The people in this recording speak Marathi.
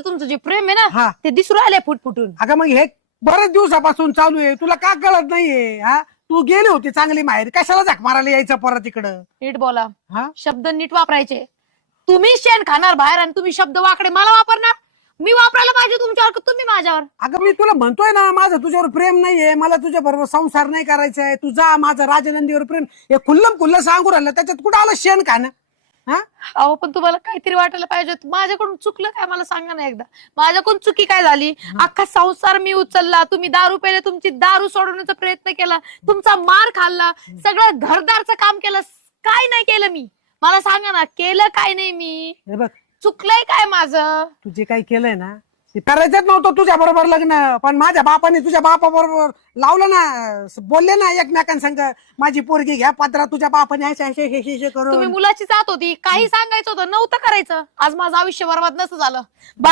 तुमचं जे प्रेम आहे ना हा. ते दिसू राहिले फुटफुटून. अगं मग हे बरेच दिवसापासून चालू आहे, तुला का कळत नाहीये? हा, तू गेली होती चांगली माहेर, कशाला झक मारायला यायचं परत इकडं? नीट बोला, हा, शब्द नीट वापरायचे. तुम्ही शेण खाणार बाहेर आणि तुम्ही शब्द वाकडे मला वापरणार. मी वापरायला पाहिजे तुमच्यावर का तुम्ही माझ्यावर? अगं मी तुला म्हणतोय ना, माझं तुझ्यावर प्रेम नाहीये, मला तुझ्या बरोबर संसार नाही करायचा आहे. तुझा माझं राजनंदीवर प्रेम हे खुल्लम खुल्लं सांगू राहिलं, त्याच्यात कुठं आलं शेण खाणं? हा, अहो पण तुम्हाला काहीतरी वाटायला पाहिजे. माझ्याकडून चुकलं काय मला सांगा ना एकदा. माझ्याकडून चुकी काय झाली? अख्खा संसार मी उचलला, तुम्ही दारू पेले, तुमची दारू सोडवण्याचा प्रयत्न केला, तुमचा मार खाल्ला, सगळं घरदारचं काम केलं. काय नाही केलं मी? मला सांगा ना, केलं काय नाही मी? हे बघ, चुकलंय काय माझं? तू जे काही केलंय ना ते करायचंच नव्हतं तुझ्या बरोबर लग्न, पण माझ्या बापाने तुझ्या बापा बरोबर लावलं ना, बोलले ना एकमेकांसंग, माझी पोरगी घ्या पत्रा, तुझ्या बापाने असे असे हे तुम्ही करून. मुलाची जात होती, काही सांगायचं होतं, नव्हतं करायचं. आज माझं आयुष्य बरबाद नसतं झालं. बस.